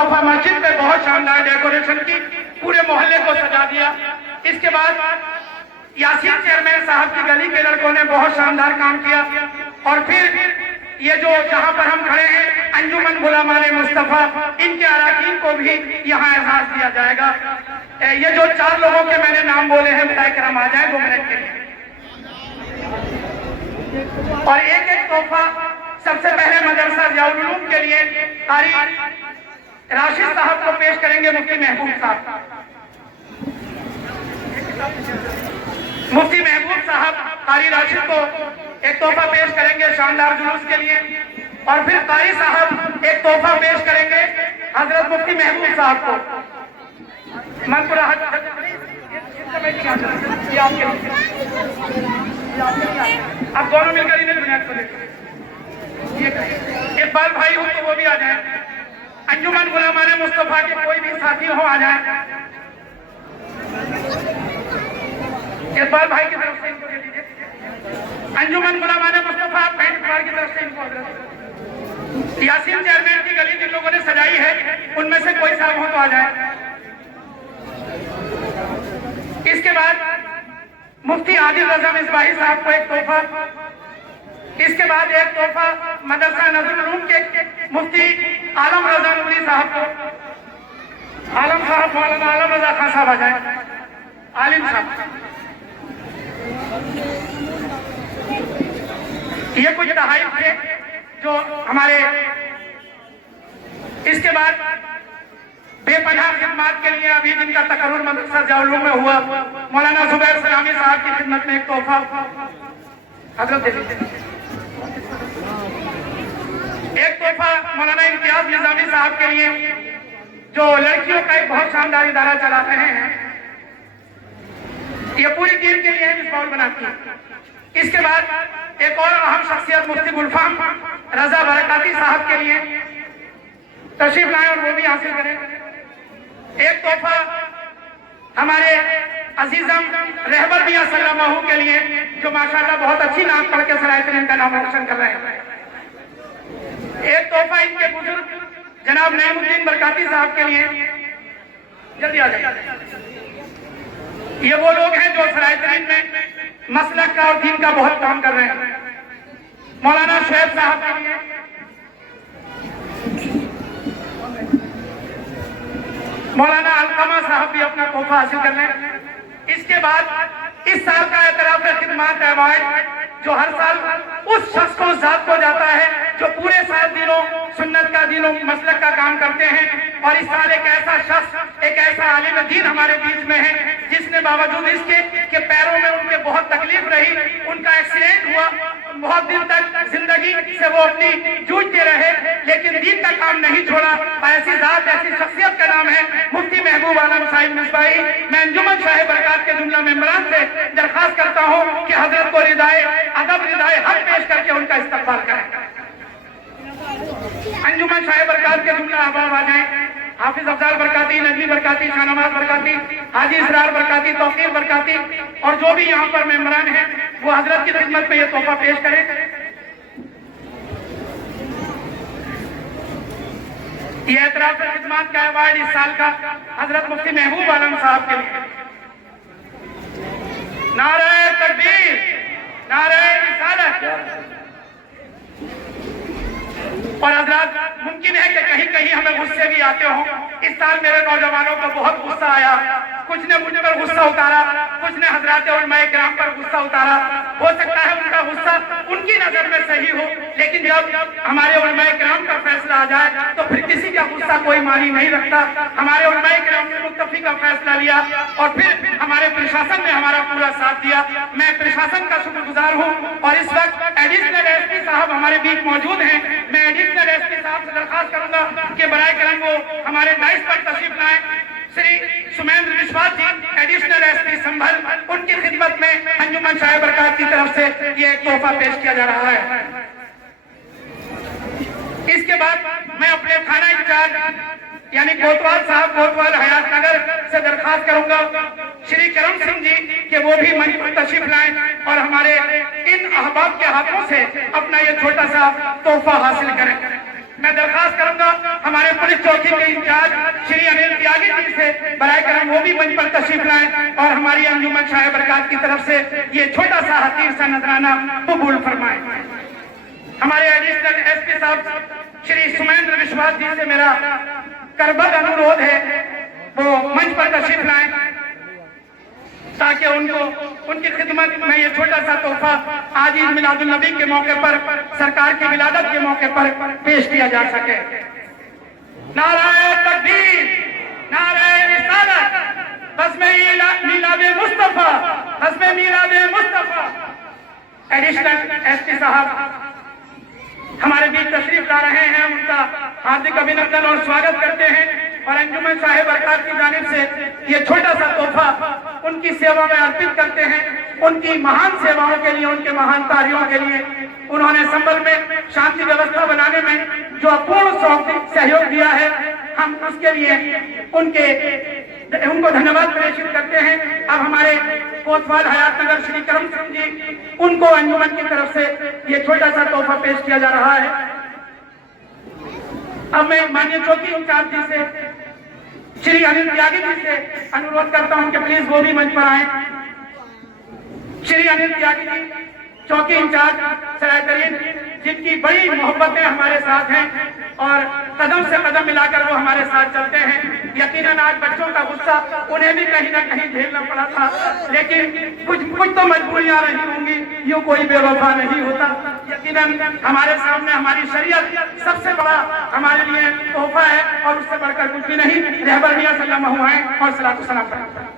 मुस्तफा मस्जिद पे बहुत शानदार डेकोरेशन की, पूरे मोहल्ले को सजा दिया। इसके बाद यासीन चेयरमैन साहब की गली के लड़कों ने बहुत शानदार काम किया। और फिर ये जो जहां पर हम खड़े हैं अंजुमन गुलामाने मुस्तफा, इनके अरकान को भी यहाँ एजाज दिया जाएगा। ये जो 4 लोगों के मैंने नाम बोले हैं बराए करम आ जाए 2 मिनट के लिए। और एक एक तोहफा सबसे पहले मदरसा जियाउल उलूम के लिए कारी राशिद साहब को पेश करेंगे। मुफ्ती महबूब साहब, मुफ्ती महबूब साहब कारी राशिद को एक तोहफा पेश करेंगे शानदार जुलूस के लिए। और फिर कारी साहब एक तोहफा पेश करेंगे हजरत मुफ्ती महबूब साहब को। मनपुरा अब दोनों मिलकर इन्हें बुनियाद को देखें। इकबाल भाई हो तो वो भी आ जाए। अंजुमन गुलामाने मुस्तफा के कोई भी साथी हो आ जाए। इकबाल भाई की तरफ से इनको दे दीजिए। अंजुमन गुलामाने मुस्तफा पैंट फाड़ की तरफ से इनको। यासीन चेयरमैन की गली जिन लोगों ने सजाई है उनमें से कोई साहब हो तो आ जाए। इसके बाद मुफ्ती आदिल रजा मिसबाही साहब को एक तोहफा। इसके बाद एक तोहफा मदरसा नज़रुल उलूम के मुफ्ती आलम रजा नूरी साहब को। आलम साहब मौलाना आलम रजा खान साहब आ जाए। आलिम साहब, ये कुछ तहाइफ थे जो हमारे। इसके बाद बेपनाह खिदमत के लिए अभी जिनका तकर्रुर मदरसा जियाउल उलूम में हुआ, मौलाना जुबैर सलामी साहब की खिदमत में एक तोहफा हजरत दे दीजिए। एक तोहफा मौलाना इम्तियाज निजामी साहब के लिए जो लड़कियों का एक बहुत शानदार इदारा चला रहे हैं। ये पूरी टीम के लिए मिसबाउल बनाती है। इसके बाद एक और अहम शख्सियत मुफ्ती गुलफाम रजा बरकाती साहब के लिए तशरीफ लाए और वो भी हासिल करें। एक तोहफा हमारे अजीजम रहबर मियां सल्लल्लाहु के लिए जो माशाल्लाह बहुत अच्छी नाम पढ़ के सरायतरीन का नाम रोशन कर रहे हैं। एक तोहफा इनके बुजुर्ग जनाब नईमुद्दीन बरकाती साहब के लिए, जल्दी आ जाइए। ये वो लोग हैं जो सरायतरीन में मसलक का और दीन का बहुत काम कर रहे हैं। मौलाना शुएब साहब के लिए, मौलाना अलकमा साहब भी अपना तोहफा हासिल कर लें। इसके बाद इस साल का एतराफ खिदमत अवार्ड जो हर साल उस शख्स को जात को जाता है जो पूरे साल दिनों सुन्नत का दिनों मसलक का काम करते हैं। और इस साल एक ऐसा शख्स, एक ऐसा आलिम दीन हमारे बीच में है जिसने बावजूद इसके कि पैरों में उनके बहुत तकलीफ रही, उनका एक्सीडेंट हुआ, बहुत दिन तक जिंदगी से वो अपनी जूझते रहे लेकिन दीन का काम नहीं छोड़ा। ऐसी जात, ऐसी शख्सियत का नाम है मुफ्ती महबूब आलम साहिब मिसबाही। मैं अंजुमन शाह बरकात के जुमला मेंबरान से दरखास्त करता हूँ कि हजरत को रिदाए अदब रिदाए हक पेश करके उनका इस्तकबाल करें। अंजुमन शाह बरकात के जुमला अहबाब आ जाए। हाफिज अफजाल बरकाती, नजमी बरकाती, शाहनवाज बरकाती, हाजी इसरार बरकाती, तौकीर बरकाती और जो भी यहाँ पर मेंबरान हैं वो हजरत की खिदमत में ये तोहफा पेश करें। ये एतराफ खिदमत का अवार्ड इस साल का हजरत मुफ्ती महबूब आलम साहब के लिए। नारे तकबीर, नारे रिसालत। और हजरत मुमकिन है कि कहीं कहीं हमें गुस्से भी आते हो। इस साल मेरे नौजवानों को बहुत गुस्सा आया, कुछ ने मुझ पर गुस्सा उतारा, कुछ ने हजरात उलमाए किराम पर गुस्सा उतारा। हो सकता है उनका गुस्सा उनकी नजर में सही हो, लेकिन जब हमारे उलमाए किराम का फैसला आ जाए तो फिर किसी का गुस्सा कोई मानी नहीं रखता। हमारे उलमाए किराम ने मुक्तफी का फैसला लिया और फिर हमारे प्रशासन ने हमारा पूरा साथ दिया। मैं प्रशासन का शुक्रगुजार हूँ। और इस वक्त एडिशनल एसपी साहब हमारे बीच मौजूद हैं। मैं एडिशनल एसपी साहब से दरखास्त करूंगा कि बराए करम वो हमारे डाइस पर तशरीफ लाएं। श्री सुमेंद्र विश्वास जी एडिशनल एसपी संभल, उनकी खिदमत में अंजुमन शाह बरकात की तरफ से ये एक तोहफा पेश किया जा रहा है। इसके बाद मैं अपने थाना इंचार्ज यानी कोतवाल साहब, कोतवाल हयात नगर से दरखास्त करूंगा श्री करम सिंह जी कि वो भी मंच पर तशरीफ लाएं और हमारे इन अहबाब के हाथों से अपना ये छोटा सा तोहफा हासिल करें। मैं दरखास्त करूंगा हमारे पुलिस चौकी के इंचार्ज श्री अनिल त्यागी जी से बराए करम वो भी मंच पर तशरीफ लाएं और हमारी अंजुमन शाह बरकत की तरफ से ये छोटा सा हकीर सा नजराना कबूल फरमाएं। हमारे एडिशनल एसपी साहब श्री सुमेंद्र विश्वास जी से मेरा करबद्ध अनुरोध है वो मंच पर तशरीफ लाएं ताकि उनको उनकी खिदमत में ये छोटा सा तोहफा आज ईद मिलादुल नबी के मौके पर सरकार की विलादत के मौके पर पेश किया जा सके। नाराए तकबीर, नाराए रिसालत, बस्मे मीलादे मुस्तफा, बस्मे मीलादे मुस्तफा। एडिशनल एसपी साहब हमारे बीच तशरीफ ला रहे हैं, उनका हार्दिक अभिनंदन और स्वागत करते हैं और अंजुमन साहिब बरकत की जानिब से ये छोटा सा तोहफा उनकी सेवा में अर्पित करते हैं। उनकी महान सेवाओं के लिए, उनके महान कार्यों के लिए, उन्होंने संभल में शांति व्यवस्था बनाने में जो अपूर्ण सहयोग दिया है, हम उसके लिए उनको धन्यवाद प्रेषित करते हैं। अब हमारे कोतवाल हयात नगर श्री करम सिंह जी, उनको अंजुमन की तरफ से ये छोटा सा तोहफा पेश किया जा रहा है। अब मैं माननीय चौकी इंचार्ज जी से श्री अनिल त्यागी जी से अनुरोध करता हूं कि प्लीज वो भी मंच पर आए। श्री अनिल त्यागी जी चौकी इंचार्ज सराय तरीन, जिनकी बड़ी मोहब्बतें हमारे साथ हैं और कदम से कदम मिलाकर वो हमारे साथ चलते हैं। यकीनन आज बच्चों का गुस्सा उन्हें भी कहीं ना कहीं झेलना पड़ा था, लेकिन कुछ तो मजबूरियां रही होंगी, यूं कोई बेवफा नहीं होता। यकीनन हमारे सामने हमारी शरीयत सबसे बड़ा हमारे लिए तोहफा है और उससे बढ़कर कुछ भी नहीं। रहबर मियां सल्लल्लाहु अलैहि और सलातो सलाम।